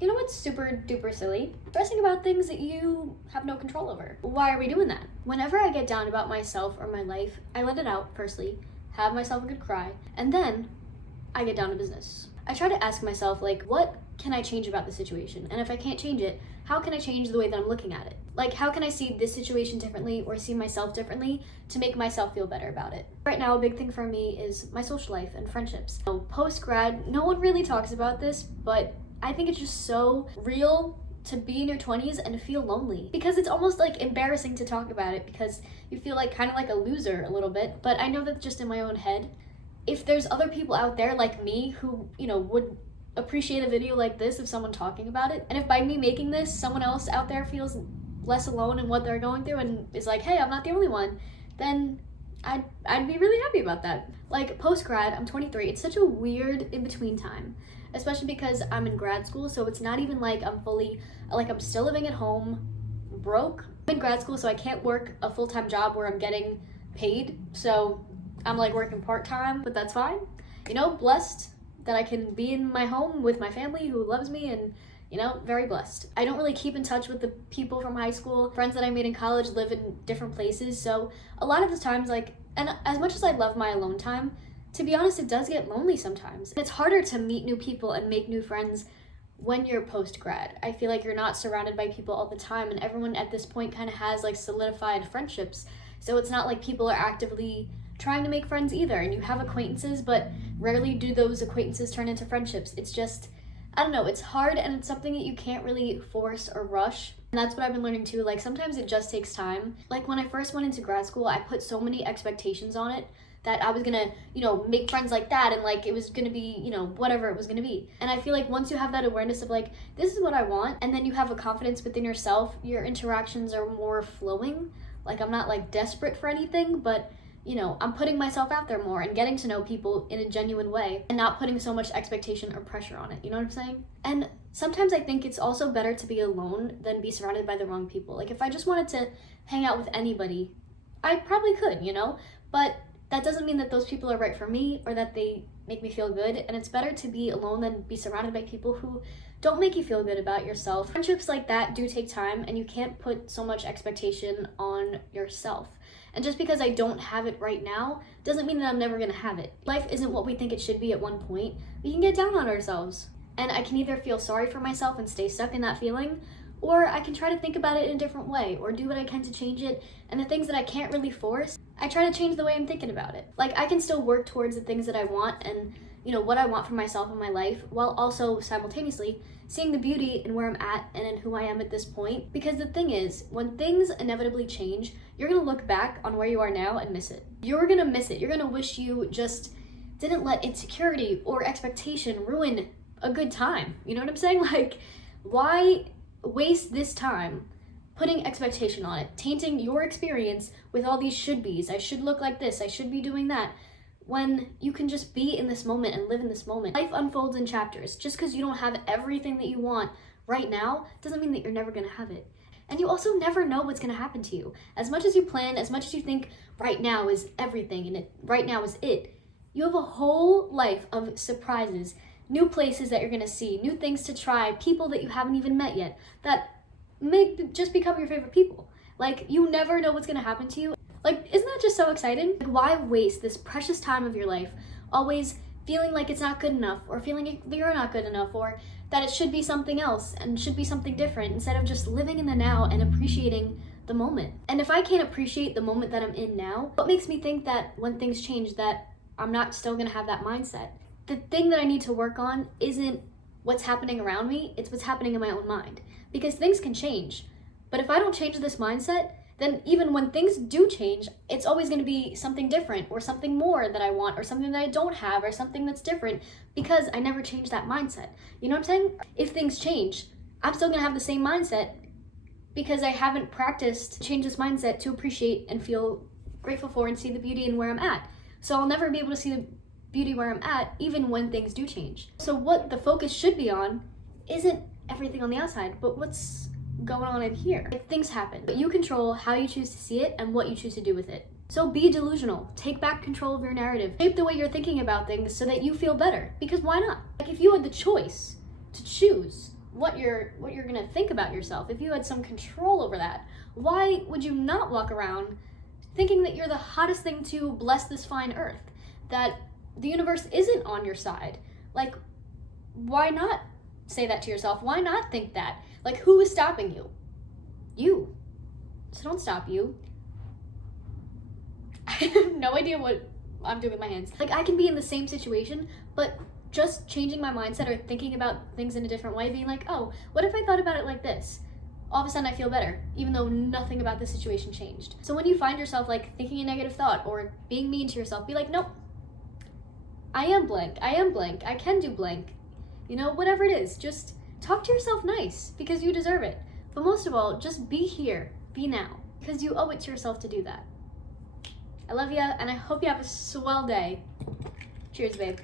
You know what's super duper silly? Stressing about things that you have no control over. Why are we doing that? Whenever I get down about myself or my life, I let it out firstly, have myself a good cry, and then I get down to business. I try to ask myself, like, what can I change about the situation? And if I can't change it, how can I change the way that I'm looking at it? Like, how can I see this situation differently or see myself differently to make myself feel better about it? Right now, a big thing for me is my social life and friendships. So, post-grad, no one really talks about this, but I think it's just so real to be in your 20s and feel lonely, because it's almost like embarrassing to talk about it because you feel like kind of like a loser a little bit. But I know that's just in my own head. If there's other people out there like me who, would appreciate a video like this of someone talking about it, and if by me making this, someone else out there feels less alone in what they're going through and is like, hey, I'm not the only one, then I'd be really happy about that. Like, post-grad, I'm 23. It's such a weird in-between time, especially because I'm in grad school, so it's not even like I'm still living at home, broke. I'm in grad school, so I can't work a full-time job where I'm getting paid, so I'm like working part-time, but that's fine. Blessed that I can be in my home with my family who loves me, and very blessed. I don't really keep in touch with the people from high school. Friends that I made in college live in different places, so a lot of the times, and as much as I love my alone time, to be honest, it does get lonely sometimes. It's harder to meet new people and make new friends when you're post-grad. I feel like you're not surrounded by people all the time, and everyone at this point kind of has solidified friendships, so it's not like people are actively trying to make friends either, and you have acquaintances, but rarely do those acquaintances turn into friendships. It's just, I don't know, it's hard, and it's something that you can't really force or rush. And that's what I've been learning too. Sometimes it just takes time. When I first went into grad school, I put so many expectations on it that I was gonna, make friends like that, and it was gonna be, whatever it was gonna be. And I feel like once you have that awareness of this is what I want, and then you have a confidence within yourself, your interactions are more flowing. I'm not desperate for anything, but I'm putting myself out there more and getting to know people in a genuine way and not putting so much expectation or pressure on it. You know what I'm saying? And sometimes I think it's also better to be alone than be surrounded by the wrong people. If I just wanted to hang out with anybody, I probably could, but that doesn't mean that those people are right for me or that they make me feel good. And it's better to be alone than be surrounded by people who don't make you feel good about yourself. Friendships like that do take time, and you can't put so much expectation on yourself. And just because I don't have it right now doesn't mean that I'm never gonna have it. Life isn't what we think it should be at one point. We can get down on ourselves. And I can either feel sorry for myself and stay stuck in that feeling, or I can try to think about it in a different way or do what I can to change it. And the things that I can't really force, I try to change the way I'm thinking about it. I can still work towards the things that I want and what I want for myself in my life, while also simultaneously seeing the beauty in where I'm at and in who I am at this point. Because the thing is, when things inevitably change, you're gonna look back on where you are now and miss it. You're gonna miss it. You're gonna wish you just didn't let insecurity or expectation ruin a good time. You know what I'm saying? Why waste this time putting expectation on it, tainting your experience with all these should-bes? I should look like this, I should be doing that, when you can just be in this moment and live in this moment. Life unfolds in chapters. Just because you don't have everything that you want right now doesn't mean that you're never gonna have it. And you also never know what's gonna happen to you. As much as you plan, as much as you think right now is everything and right now is it, you have a whole life of surprises, new places that you're gonna see, new things to try, people that you haven't even met yet that may just become your favorite people. You never know what's gonna happen to you. Isn't that just so exciting? Why waste this precious time of your life always feeling like it's not good enough, or feeling like you're not good enough, or that it should be something else and should be something different, instead of just living in the now and appreciating the moment? And if I can't appreciate the moment that I'm in now, what makes me think that when things change that I'm not still gonna have that mindset? The thing that I need to work on isn't what's happening around me, it's what's happening in my own mind. Because things can change, but if I don't change this mindset, then even when things do change, it's always gonna be something different or something more that I want or something that I don't have or something that's different, because I never changed that mindset. You know what I'm saying? If things change, I'm still gonna have the same mindset because I haven't practiced to change this mindset to appreciate and feel grateful for and see the beauty in where I'm at. So I'll never be able to see the beauty where I'm at, even when things do change. So what the focus should be on isn't everything on the outside, but what's going on in here. Things happen, but you control how you choose to see it and what you choose to do with it. So be delusional. Take back control of your narrative. Shape the way you're thinking about things so that you feel better. Because why not? If you had the choice to choose what you're gonna think about yourself, if you had some control over that, why would you not walk around thinking that you're the hottest thing to bless this fine earth, that the universe isn't on your side? Like, why not say that to yourself? Why not think that? Like, who is stopping you? You. So don't stop you. I have no idea what I'm doing with my hands. Like, I can be in the same situation, but just changing my mindset or thinking about things in a different way, being like, oh, what if I thought about it like this? All of a sudden I feel better, even though nothing about the situation changed. So when you find yourself like thinking a negative thought or being mean to yourself, be like, nope, I am blank, I can do blank. You know, whatever it is, just talk to yourself nice, because you deserve it. But most of all, just be here, be now, because you owe it to yourself to do that. I love ya, and I hope you have a swell day. Cheers, babe.